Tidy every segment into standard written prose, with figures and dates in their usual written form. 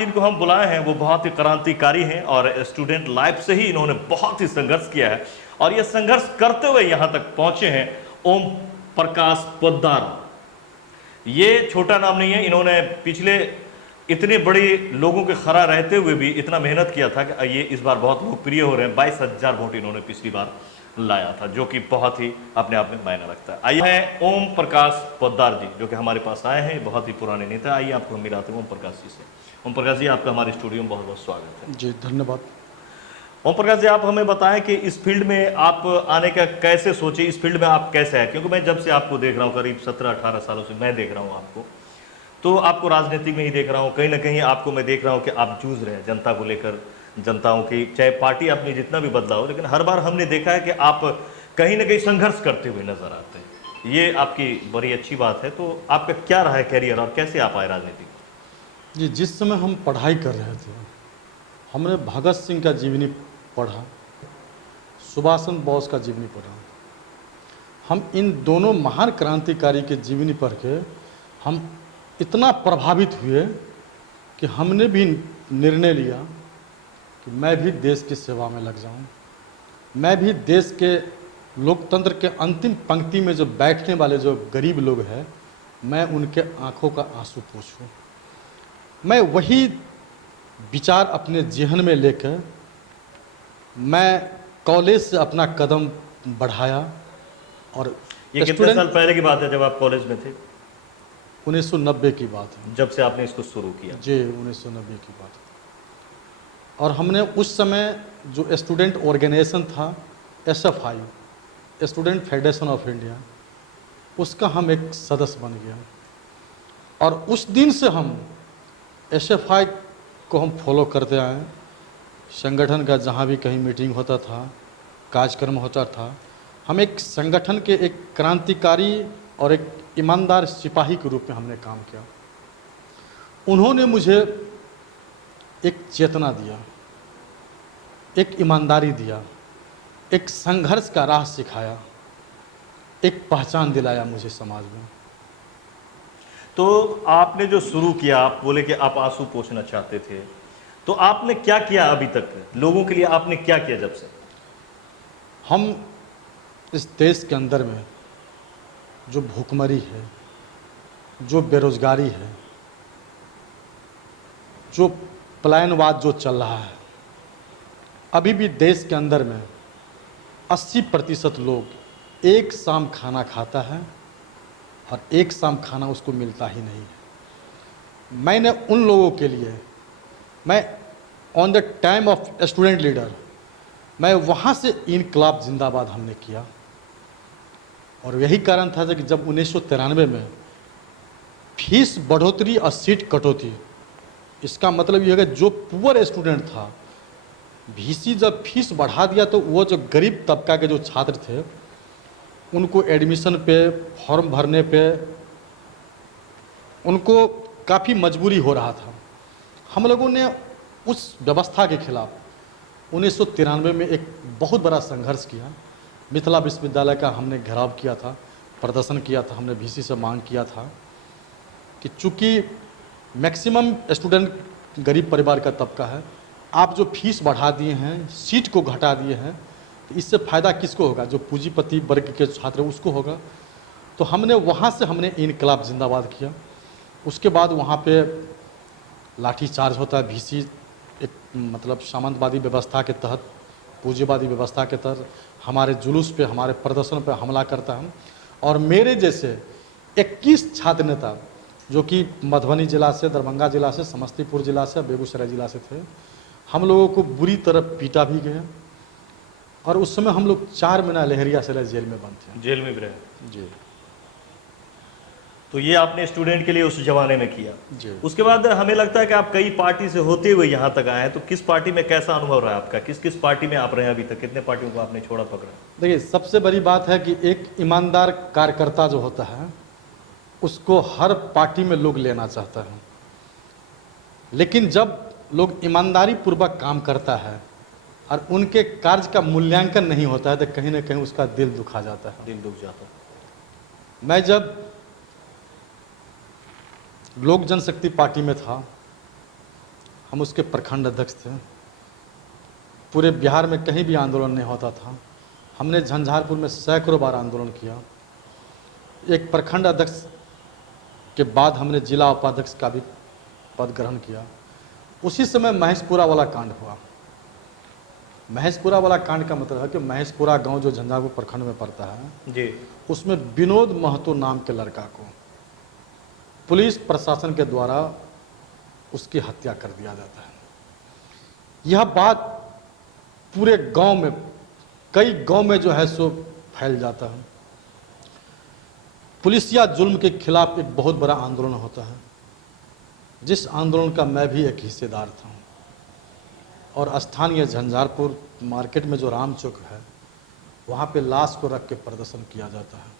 जिनको हम बुलाए हैं वो बहुत ही क्रांतिकारी हैं और स्टूडेंट लाइफ से ही इन्होंने बहुत ही संघर्ष किया है और ये संघर्ष करते हुए यहाँ तक पहुंचे हैं। ओम प्रकाश पोद्दार, ये छोटा नाम नहीं है। इन्होंने पिछले इतने बड़े लोगों के खरा रहते हुए भी इतना मेहनत किया था कि ये इस बार बहुत लोकप्रिय हो रहे हैं। 22,000 वोट इन्होंने पिछली बार लाया था, जो कि बहुत ही अपने आप में मायने रखता है। आइए हैं ओम प्रकाश पोद्दार जी, जो कि हमारे पास आए हैं, बहुत ही पुराने नेता। आइए आपको हम मिलाते हैं ओम प्रकाश जी से। ओम प्रकाश जी, आपका हमारे स्टूडियो में बहुत बहुत स्वागत है। जी धन्यवाद। ओम प्रकाश जी, आप हमें बताएं कि इस फील्ड में आप आने का कैसे सोचे, इस फील्ड में आप कैसे आए? क्योंकि मैं जब से आपको देख रहा हूँ, करीब 17-18 सालों से मैं देख रहा हूँ आपको, तो आपको राजनीति में ही देख रहा हूँ। कहीं ना कहीं आपको मैं देख रहा हूँ कि आप जूझ रहे हैं जनता को लेकर, जनताओं की, चाहे पार्टी आपने जितना भी बदला हो, लेकिन हर बार हमने देखा है कि आप कहीं ना कहीं संघर्ष करते हुए नजर आते हैं। ये आपकी बड़ी अच्छी बात है। तो आपका क्या रहा है कैरियर और कैसे आप आए राजनीति में? जी, जिस समय हम पढ़ाई कर रहे थे, हमने भगत सिंह का जीवनी पढ़ा, सुभाष चंद्र बोस का जीवनी पढ़ा। हम इन दोनों महान क्रांतिकारी के जीवनी पढ़ के हम इतना प्रभावित हुए कि हमने भी निर्णय लिया कि मैं भी देश की सेवा में लग जाऊं। मैं भी देश के लोकतंत्र के अंतिम पंक्ति में जो बैठने वाले जो गरीब लोग हैं, मैं उनके आंखों का आंसू पोंछूं। मैं वही विचार अपने जेहन में लेकर मैं कॉलेज से अपना कदम बढ़ाया। और ये कितने साल पहले की बात है जब आप कॉलेज में थे? 1990 की बात है। जब से आपने इसको शुरू किया? जी, 1990 की बात है। और हमने उस समय जो स्टूडेंट ऑर्गेनाइजेशन था, SFI, student federation of India, उसका हम एक सदस्य बन गया। और उस दिन से हम SFI को हम फॉलो करते आए। संगठन का जहाँ भी कहीं मीटिंग होता था, कार्यक्रम होता था, हम एक संगठन के एक क्रांतिकारी और एक ईमानदार सिपाही के रूप में हमने काम किया। उन्होंने मुझे एक चेतना दिया, एक ईमानदारी दिया, एक संघर्ष का राह सिखाया, एक पहचान दिलाया मुझे समाज में। तो आपने जो शुरू किया, आप बोले कि आप आंसू पोंछना चाहते थे, तो आपने क्या किया अभी तक लोगों के लिए? आपने क्या किया जब से? हम इस देश के अंदर में जो भूखमरी है, जो बेरोजगारी है, जो पलायनवाद जो चल रहा है, अभी भी देश के अंदर में 80% लोग एक शाम खाना खाता है और एक शाम खाना उसको मिलता ही नहीं है। मैंने उन लोगों के लिए, मैं on the time of student leader, मैं वहाँ से इनकलाब जिंदाबाद हमने किया। और यही कारण था कि जब 1993 में फीस बढ़ोतरी और सीट कटौती, इसका मतलब यह है कि जो पुअर स्टूडेंट था, VC जब फीस बढ़ा दिया तो वो जो गरीब तबका के जो छात्र थे, उनको एडमिशन पे, फॉर्म भरने पे उनको काफ़ी मजबूरी हो रहा था। हम लोगों ने उस व्यवस्था के खिलाफ 1993 में एक बहुत बड़ा संघर्ष किया। मिथिला विश्वविद्यालय का हमने घेराव किया था, प्रदर्शन किया था। हमने VC से मांग किया था कि चूँकि मैक्सिमम स्टूडेंट गरीब परिवार का तबका है, आप जो फीस बढ़ा दिए हैं, सीट को घटा दिए हैं, तो इससे फ़ायदा किसको होगा? जो पूंजीपति वर्ग के छात्र उसको होगा। तो हमने वहाँ से हमने इनकलाब जिंदाबाद किया। उसके बाद वहाँ पे लाठीचार्ज होता है। VC एक मतलब सामंतवादी व्यवस्था के तहत, पूंजीवादी व्यवस्था के तहत हमारे जुलूस पे, हमारे प्रदर्शन पे हमला करता है। और मेरे जैसे 21 छात्र नेता जो कि मधुबनी जिला से, दरभंगा जिला से, समस्तीपुर जिला से, बेगूसराय जिला से थे, हम लोगों को बुरी तरह पीटा भी गया। और उस समय हम लोग 4 महीना लहरियासराय जेल में बंद थे। जेल में भी रहे? जी। तो ये आपने स्टूडेंट के लिए उस जमाने में किया। जी। उसके बाद हमें लगता है कि आप कई पार्टी से होते हुए यहाँ तक आए हैं। तो किस पार्टी में कैसा अनुभव रहा आपका? किस किस पार्टी में आप रहे हैं अभी तक? कितने पार्टियों को आपने छोड़ा पकड़ा? देखिए, सबसे बड़ी बात है कि एक ईमानदार कार्यकर्ता जो होता है, उसको हर पार्टी में लोग लेना चाहता है। लेकिन जब लोग ईमानदारी पूर्वक काम करता है और उनके कार्य का मूल्यांकन नहीं होता है, तो कहीं ना कहीं उसका दिल दुखा जाता है। दिल दुख जाता है। मैं जब लोक जनशक्ति पार्टी में था, हम उसके प्रखंड अध्यक्ष थे। पूरे बिहार में कहीं भी आंदोलन नहीं होता था, हमने झंझारपुर में सैकड़ों बार आंदोलन किया। एक प्रखंड अध्यक्ष के बाद हमने जिला उपाध्यक्ष का भी पद ग्रहण किया। उसी समय महेशपुरा वाला कांड हुआ। महेशपुरा वाला कांड का मतलब है कि महेशपुरा गांव जो झंझारपुर प्रखंड में पड़ता है जी, उसमें विनोद महतो नाम के लड़का को पुलिस प्रशासन के द्वारा उसकी हत्या कर दिया जाता है। यह बात पूरे गांव में, कई गांव में जो है सो फैल जाता है। पुलिसिया जुल्म के खिलाफ एक बहुत बड़ा आंदोलन होता है, जिस आंदोलन का मैं भी एक हिस्सेदार था। और स्थानीय झंझारपुर मार्केट में जो राम चौक है, वहाँ पे लाश को रख के प्रदर्शन किया जाता है।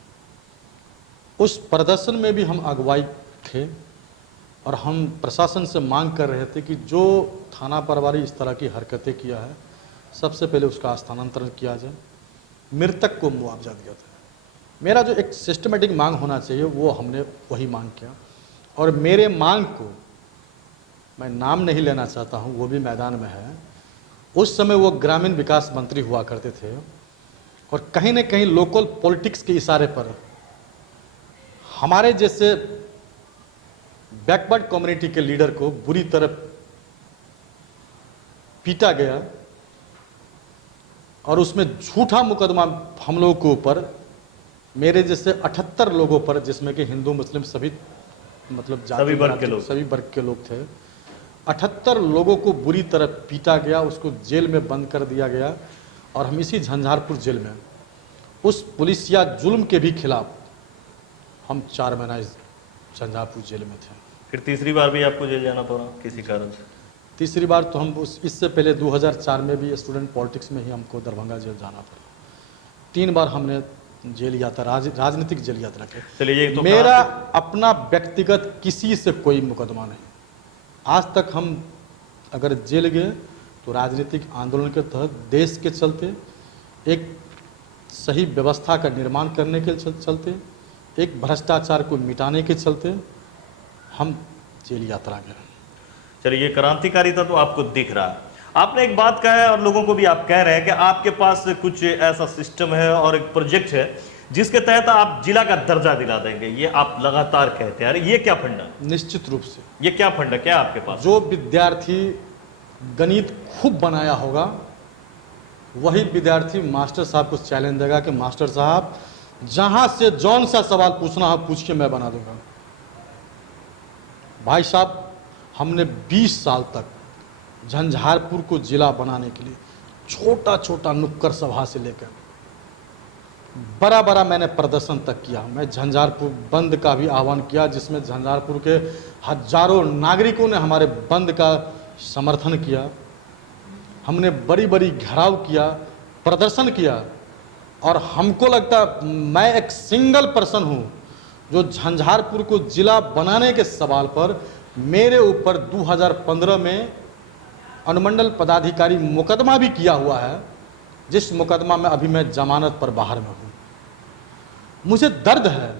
उस प्रदर्शन में भी हम अगुवाई थे और हम प्रशासन से मांग कर रहे थे कि जो थाना प्रभारी इस तरह की हरकतें किया है, सबसे पहले उसका स्थानांतरण किया जाए, मृतक को मुआवजा दिया जाए। मेरा जो एक सिस्टमेटिक मांग होना चाहिए वो हमने वही मांग किया। और मेरे मांग को मैं नाम नहीं लेना चाहता हूँ, वो भी मैदान में है। उस समय वो ग्रामीण विकास मंत्री हुआ करते थे और कहीं न कहीं लोकल पॉलिटिक्स के इशारे पर हमारे जैसे बैकवर्ड कम्युनिटी के लीडर को बुरी तरह पीटा गया और उसमें झूठा मुकदमा हम लोगों के ऊपर, मेरे जैसे 78 लोगों पर, जिसमें कि हिंदू मुस्लिम सभी मतलब सभी वर्ग के लोग थे, 78 लोगों को बुरी तरह पीटा गया, उसको जेल में बंद कर दिया गया। और हम इसी झंझारपुर जेल में उस पुलिसिया जुल्म के भी खिलाफ हम 4 महीना इस झंझारपुर जेल में थे। फिर तीसरी बार भी आपको जेल जाना पड़ा किसी कारण से? तीसरी बार तो हम इससे पहले 2004 में भी स्टूडेंट पॉलिटिक्स में ही हमको दरभंगा जेल जाना पड़ा। 3 बार हमने जेल यात्रा, राजनीतिक जेल यात्रा के। चलिए, तो मेरा अपना व्यक्तिगत किसी से कोई मुकदमा नहीं। आज तक हम अगर जेल गए तो राजनीतिक आंदोलन के तहत, देश के चलते, एक सही व्यवस्था का निर्माण करने के चलते, एक भ्रष्टाचार को मिटाने के चलते हम जेल यात्रा गए। चलिए, ये क्रांतिकारिता तो आपको दिख रहा है। आपने एक बात कहा है और लोगों को भी आप कह रहे हैं कि आपके पास कुछ ऐसा सिस्टम है और एक प्रोजेक्ट है जिसके तहत आप जिला का दर्जा दिला देंगे। ये आप लगातार कहते हैं, ये क्या फंड है? निश्चित रूप से ये क्या फंड है, क्या आपके पास? जो विद्यार्थी गणित खूब बनाया होगा वही विद्यार्थी मास्टर साहब को चैलेंज देगा कि मास्टर साहब जहां से जौन सा सवाल पूछना है पूछ के मैं बना दूंगा। भाई साहब, हमने 20 साल तक झंझारपुर को जिला बनाने के लिए छोटा छोटा नुक्कड़ सभा से लेकर बड़ा बड़ा मैंने प्रदर्शन तक किया। मैं झंझारपुर बंद का भी आह्वान किया, जिसमें झंझारपुर के हजारों नागरिकों ने हमारे बंद का समर्थन किया। हमने बड़ी बड़ी घेराव किया, प्रदर्शन किया। और हमको लगता, मैं एक सिंगल पर्सन हूँ जो झंझारपुर को जिला बनाने के सवाल पर मेरे ऊपर 2015 में अनुमंडल पदाधिकारी मुकदमा भी किया हुआ है, जिस मुकदमा में अभी मैं जमानत पर बाहर में हूँ। मुझे दर्द है।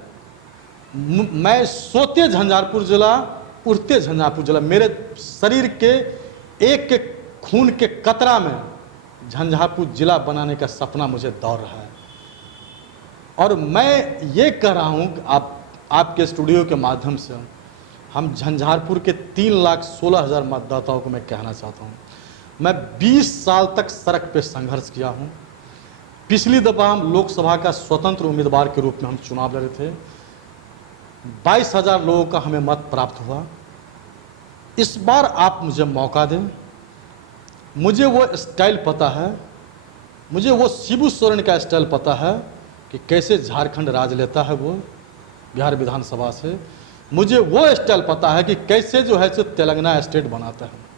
मैं सोते झंझारपुर जिला, उड़ते झंझारपुर जिला, मेरे शरीर के एक एक खून के कतरा में झंझारपुर जिला बनाने का सपना मुझे दौड़ रहा है। और मैं ये कह रहा हूँ आपके स्टूडियो के माध्यम से, हम झंझारपुर के 3,16,000 मतदाताओं को मैं कहना चाहता हूँ, मैं 20 साल तक सड़क पे संघर्ष किया हूँ। पिछली दफा हम लोकसभा का स्वतंत्र उम्मीदवार के रूप में हम चुनाव लड़े थे। 22,000 लोगों का हमें मत प्राप्त हुआ। इस बार आप मुझे मौका दें। मुझे वो स्टाइल पता है, मुझे वो शिबू सोरेन का स्टाइल पता है कि कैसे झारखंड राज लेता है वो बिहार विधानसभा से। मुझे वो स्टाइल पता है कि कैसे जो है सो तेलंगाना स्टेट बनाता है।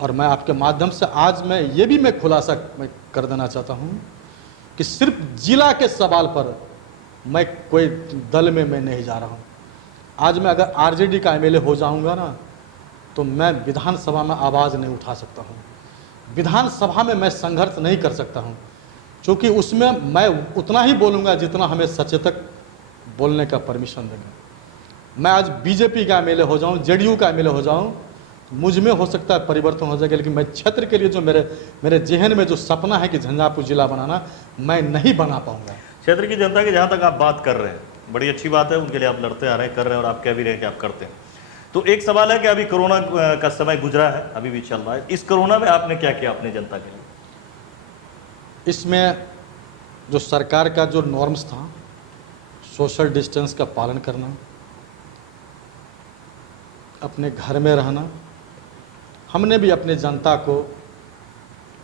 और मैं आपके माध्यम से आज मैं खुलासा कर देना चाहता हूँ कि सिर्फ जिला के सवाल पर मैं कोई दल में मैं नहीं जा रहा हूँ। आज मैं अगर आरजेडी का एमएलए हो जाऊँगा ना, तो मैं विधानसभा में आवाज़ नहीं उठा सकता हूँ। विधानसभा में मैं संघर्ष नहीं कर सकता हूँ, क्योंकि उसमें मैं उतना ही बोलूँगा जितना हमें सचेतक बोलने का परमिशन देंगे। मैं आज बीजेपी का एमएलए हो जाऊँ, जेडीयू का एमएलए हो जाऊँ, मुझ में हो सकता है परिवर्तन हो जाएगा, लेकिन मैं क्षेत्र के लिए जो मेरे मेरे जहन में जो सपना है कि झंझारपुर जिला बनाना, मैं नहीं बना पाऊंगा। क्षेत्र की जनता की जहाँ तक आप बात कर रहे हैं, बड़ी अच्छी बात है, उनके लिए आप लड़ते आ रहे हैं, कर रहे हैं, और आप कह भी रहे हैं कि आप करते हैं। तो एक सवाल है कि अभी कोरोना का समय गुजरा है, अभी भी चल रहा है, इस कोरोना में आपने क्या किया अपनी जनता के लिए? इसमें जो सरकार का जो नॉर्म्स था, सोशल डिस्टेंस का पालन करना, अपने घर में रहना, हमने भी अपने जनता को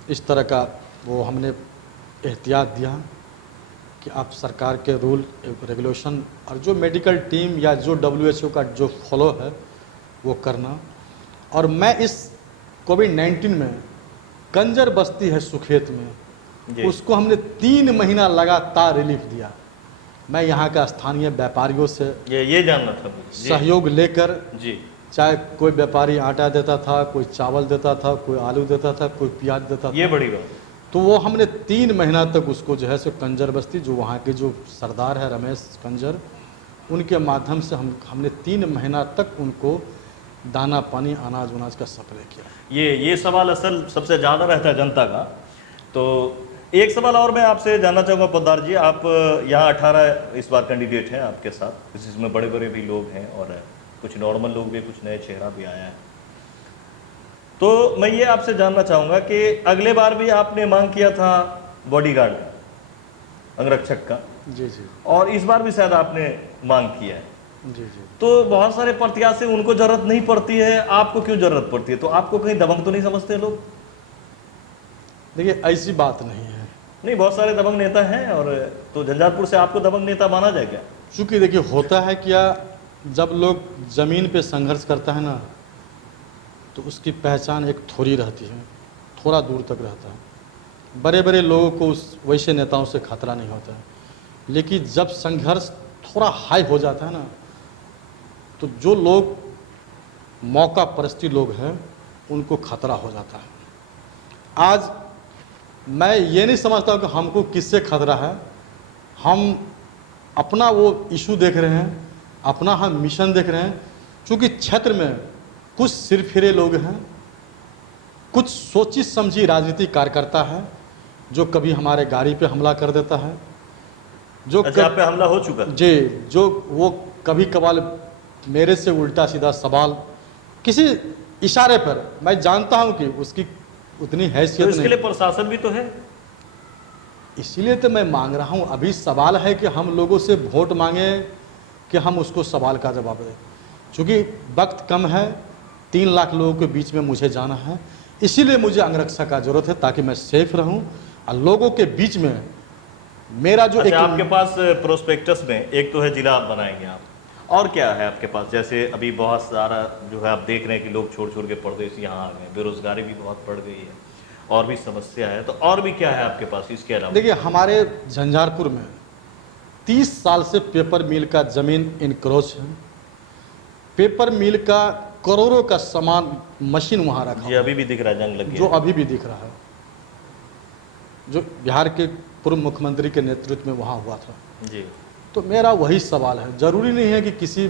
इस तरह का वो हमने एहतियात दिया कि आप सरकार के रूल रेगुलेशन और जो मेडिकल टीम या जो WHO का जो फॉलो है वो करना। और मैं इस कोविड-19 में कंजर बस्ती है सुखेत में, जी। उसको हमने 3 महीना लगातार रिलीफ दिया। मैं यहाँ का स्थानीय व्यापारियों से ये जानना था मुझे। जी। सहयोग लेकर, जी। चाहे कोई व्यापारी आटा देता था, कोई चावल देता था, कोई आलू देता था, कोई प्याज देता था, ये बड़ी बात है। तो वो हमने 3 महीना तक उसको जो है सो कंजर बस्ती, जो वहाँ के जो सरदार है रमेश कंजर, उनके माध्यम से हमने 3 महीना तक उनको दाना पानी अनाज उनाज का सप्लाई किया। ये सवाल असल सबसे ज़्यादा रहता है जनता का। तो एक सवाल और मैं आपसे जानना चाहूँगा पोद्दार जी, आप यहाँ 18 इस बार कैंडिडेट हैं आपके साथ, जिसमें बड़े बड़े भी लोग हैं और कुछ नॉर्मल लोग भी, कुछ नए चेहरा भी आया है। तो मैं ये आपसे जानना चाहूँगा कि अगले बार भी आपने मांग किया था बॉडीगार्ड का, अंगरक्षक का, जी जी और इस बार भी शायद आपने मांग किया है। जी जी। तो बहुत सारे प्रत्याशी, उनको जरूरत नहीं पड़ती है, आपको क्यों जरूरत पड़ती है? तो आपको कहीं दबंग तो नहीं समझते लोग? देखिए ऐसी बात नहीं है। नहीं, बहुत सारे दबंग नेता हैं, और तो झंझारपुर से आपको दबंग नेता माना जाए क्या? चूँकि देखिए होता है क्या, जब लोग ज़मीन पे संघर्ष करता है ना, तो उसकी पहचान एक थोड़ी रहती है, थोड़ा दूर तक रहता है। बड़े बड़े लोगों को उस वैसे नेताओं से खतरा नहीं होता है, लेकिन जब संघर्ष थोड़ा हाई हो जाता है ना, तो जो लोग मौका परस्ती लोग हैं उनको खतरा हो जाता है। आज मैं ये नहीं समझता हूँ कि हमको किससे खतरा है। हम अपना वो इशू देख रहे हैं, अपना हम मिशन देख रहे हैं। चूँकि क्षेत्र में कुछ सिरफिरे लोग हैं, कुछ सोची समझी राजनीतिक कार्यकर्ता है, जो कभी हमारे गाड़ी पे हमला कर देता है, जो अच्छा, आप पे हमला हो चुका है? जी, जो वो कभी कभार मेरे से उल्टा सीधा सवाल किसी इशारे पर, मैं जानता हूं कि उसकी उतनी तो हैसियत इसके लिए नहीं, प्रशासन भी तो है। इसीलिए तो मैं मांग रहा हूं। अभी सवाल है कि हम लोगों से वोट मांगे कि हम उसको सवाल का जवाब दें। चूँकि वक्त कम है, 3 लाख लोगों के बीच में मुझे जाना है, इसीलिए मुझे अंगरक्षा का जरूरत है, ताकि मैं सेफ रहूं और लोगों के बीच में मेरा जो अच्छा, आपके पास प्रोस्पेक्टस में एक तो है जिला आप बनाएंगे आप, और क्या है आपके पास? जैसे अभी बहुत सारा जो है आप देख रहे हैं कि लोग छोड़ छोड़ के परदेश यहाँ आ गए, बेरोजगारी भी बहुत बढ़ गई है, और भी समस्या है, तो और भी क्या है आपके पास इसके अलावा? देखिए, हमारे झंझारपुर में 30 साल से पेपर मिल का ज़मीन इनक्रोच है। पेपर मिल का करोड़ों का सामान मशीन वहाँ रखा जी, अभी भी दिख रहा है, जंग लग जो गया। अभी भी दिख रहा है, जो बिहार के पूर्व मुख्यमंत्री के नेतृत्व में वहाँ हुआ था। जी। तो मेरा वही सवाल है, ज़रूरी नहीं है कि किसी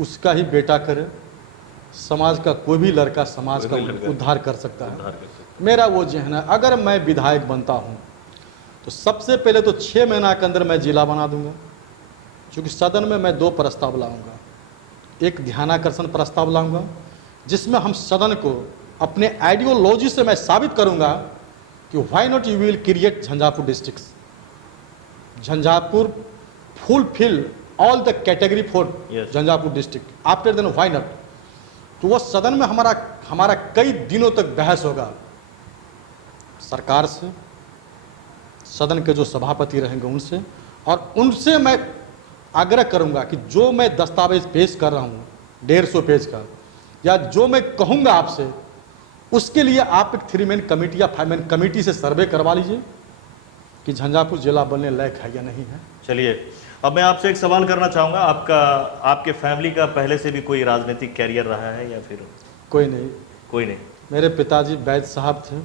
उसका ही बेटा करे, समाज का कोई भी लड़का समाज का कोई भी लड़का उद्धार कर सकता है। उद्धार कर सकते मेरा वो जहन है। अगर मैं विधायक बनता हूँ तो सबसे पहले तो 6 महीना के अंदर मैं जिला बना दूंगा। क्योंकि सदन में मैं 2 प्रस्ताव लाऊंगा। एक ध्यानाकर्षण प्रस्ताव लाऊंगा, जिसमें हम सदन को अपने आइडियोलॉजी से मैं साबित करूंगा कि why not you will create Jhanjharpur district. Jhanjharpur fulfil all the category for Yes. Jhanjharpur district after then why not. तो वो सदन में हमारा कई दिनों तक बहस होगा सरकार से, सदन के जो सभापति रहेंगे उनसे, और उनसे मैं आग्रह करूंगा कि जो मैं दस्तावेज पेश कर रहा हूँ 150 पेज का, या जो मैं कहूँगा आपसे, उसके लिए आप एक 3 मैन कमेटी या 5 मैन कमेटी से सर्वे करवा लीजिए कि झंझारपुर जिला बनने लायक है या नहीं है। चलिए, अब मैं आपसे एक सवाल करना चाहूँगा। आपके फैमिली का पहले से भी कोई राजनीतिक कैरियर रहा है या फिर? कोई नहीं। कोई नहीं। मेरे पिताजी वैद्य साहब थे,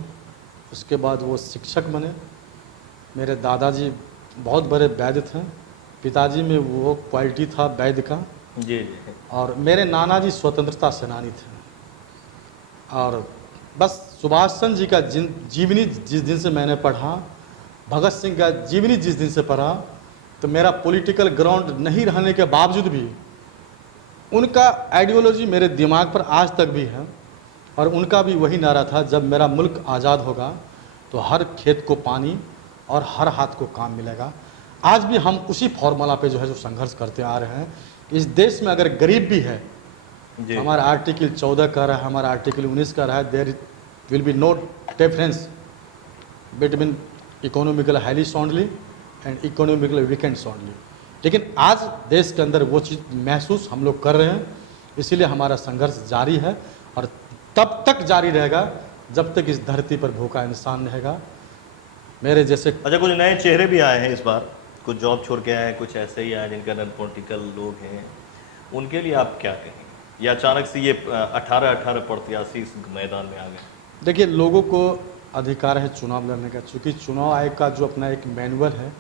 उसके बाद वो शिक्षक बने। मेरे दादाजी बहुत बड़े वैद्य थे, पिताजी में वो क्वालिटी था वैद्य का। जी जी। और मेरे नाना जी स्वतंत्रता सेनानी थे। और बस सुभाष चंद्र जी का जीवनी जिस दिन से मैंने पढ़ा, भगत सिंह का जीवनी जिस दिन से पढ़ा, तो मेरा पॉलिटिकल ग्राउंड नहीं रहने के बावजूद भी उनका आइडियोलॉजी मेरे दिमाग पर आज तक भी है। और उनका भी वही नारा था, जब मेरा मुल्क आज़ाद होगा तो हर खेत को पानी और हर हाथ को काम मिलेगा। आज भी हम उसी फॉर्मूला पे जो है जो संघर्ष करते आ रहे हैं। इस देश में अगर गरीब भी है, हमारा आर्टिकल 14 कह रहा है, हमारा आर्टिकल 19 कह रहा है, there will be no difference between economical highly soundly and economical weekend soundly. लेकिन आज देश के अंदर वो चीज़ महसूस हम लोग कर रहे हैं, इसीलिए हमारा संघर्ष जारी है और तब तक जारी रहेगा जब तक इस धरती पर भूखा इंसान रहेगा। मेरे जैसे अच्छा, कुछ नए चेहरे भी आए हैं इस बार, कुछ जॉब छोड़ के आए हैं, कुछ ऐसे ही आए जिनका नॉन पॉलिटिकल लोग हैं, उनके लिए आप क्या कहेंगे? या अचानक से ये 18 प्रत्याशी इस मैदान में आ गए? देखिए, लोगों को अधिकार है चुनाव लड़ने का, चूँकि चुनाव आयोग का जो अपना एक मैनुअल है,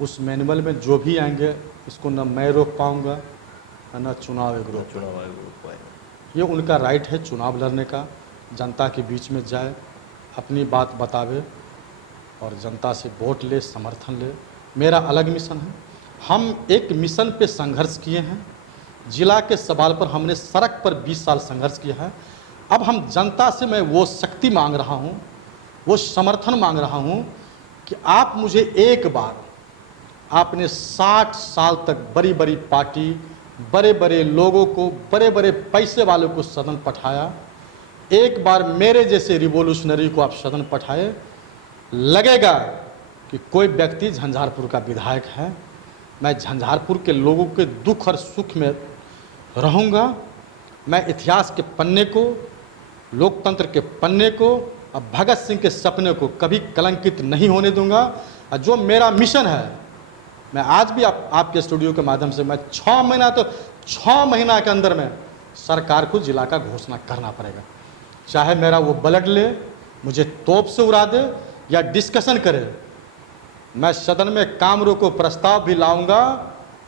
उस मैनुअल में जो भी आएंगे इसको न मैं रोक पाऊँगा न चुनाव आयोग रोक पाएगा। ये उनका राइट है चुनाव लड़ने का, जनता के बीच में जाए, अपनी बात बतावे और जनता से वोट ले, समर्थन ले। मेरा अलग मिशन है। हम एक मिशन पे संघर्ष किए हैं। जिला के सवाल पर हमने सड़क पर 20 साल संघर्ष किया है। अब हम जनता से मैं वो शक्ति मांग रहा हूँ, वो समर्थन मांग रहा हूँ कि आप मुझे एक बार, आपने 60 साल तक बड़ी बड़ी पार्टी, बड़े बड़े लोगों को, बड़े बड़े पैसे वालों को सदन पठाया, एक बार मेरे जैसे रिवोल्यूशनरी को आप सदन पठाए, लगेगा कि कोई व्यक्ति झंझारपुर का विधायक है। मैं झंझारपुर के लोगों के दुख और सुख में रहूँगा। मैं इतिहास के पन्ने को, लोकतंत्र के पन्ने को और भगत सिंह के सपने को कभी कलंकित नहीं होने दूंगा। और जो मेरा मिशन है, मैं आज भी आपके स्टूडियो के माध्यम से, मैं 6 महीना के अंदर में सरकार को जिला का घोषणा करना पड़ेगा। चाहे मेरा वो ब्लड ले, मुझे तोप से उड़ा दे या डिस्कशन करे, मैं सदन में काम रोको प्रस्ताव भी लाऊंगा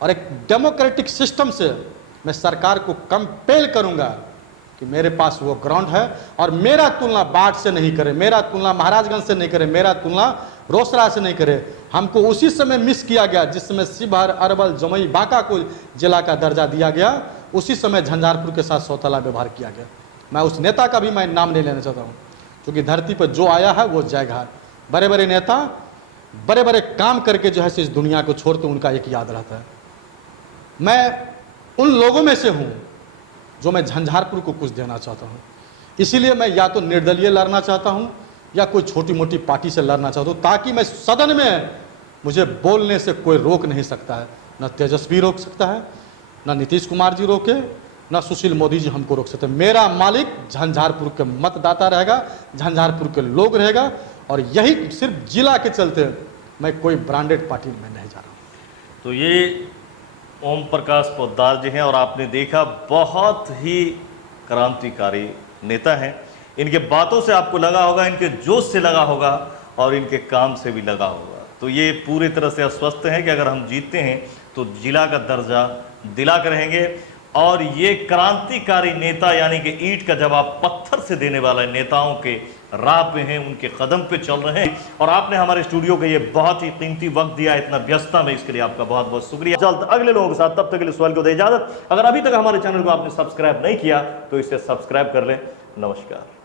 और एक डेमोक्रेटिक सिस्टम से मैं सरकार को कंपेल करूंगा कि मेरे पास वो ग्राउंड है। और मेरा तुलना बाट से नहीं करे, मेरा तुलना महाराजगंज से नहीं करे, मेरा तुलना रोसड़ा से नहीं करे। हमको उसी समय मिस किया गया जिस समय शिवहर, अरवल, जमुई, बांका को जिला का दर्जा दिया गया, उसी समय झंझारपुर के साथ सौतला व्यवहार किया गया। मैं उस नेता का भी मैं नाम नहीं लेना चाहता हूँ, क्योंकि धरती पर जो आया है वो जाएगा। बड़े बड़े नेता बड़े बड़े काम करके जो है इस दुनिया को छोड़ते, उनका एक याद रहता है। मैं उन लोगों में से हूँ जो मैं झंझारपुर को कुछ देना चाहता हूँ। इसीलिए मैं या तो निर्दलीय लड़ना चाहता हूँ या कोई छोटी मोटी पार्टी से लड़ना चाहता हूँ, ताकि मैं सदन में, मुझे बोलने से कोई रोक नहीं सकता है। न तेजस्वी रोक सकता है, न नीतीश कुमार जी रोके, न सुशील मोदी जी हमको रोक सकते। मेरा मालिक झंझारपुर के मतदाता रहेगा, झंझारपुर के लोग रहेगा। और यही सिर्फ जिला के चलते मैं कोई ब्रांडेड पार्टी में नहीं जा रहा हूँ। तो ये ओम प्रकाश पोद्दार जी हैं और आपने देखा बहुत ही क्रांतिकारी नेता हैं। इनके बातों से आपको लगा होगा, इनके जोश से लगा होगा और इनके काम से भी लगा होगा। तो ये पूरी तरह से आश्वस्त हैं कि अगर हम जीतते हैं तो जिला का दर्जा दिला कर रहेंगे। और ये क्रांतिकारी नेता, यानी कि ईंट का जवाब पत्थर से देने वाले नेताओं के राह पे हैं, उनके कदम पे चल रहे हैं। और आपने हमारे स्टूडियो के ये बहुत ही कीमती वक्त दिया इतना व्यस्तता में, इसके लिए आपका बहुत बहुत शुक्रिया। जल्द अगले लोगों के साथ, तब तक के लिए सवाल को दे इजाजत। अगर अभी तक हमारे चैनल को आपने सब्सक्राइब नहीं किया तो इसे सब्सक्राइब कर लें। नमस्कार।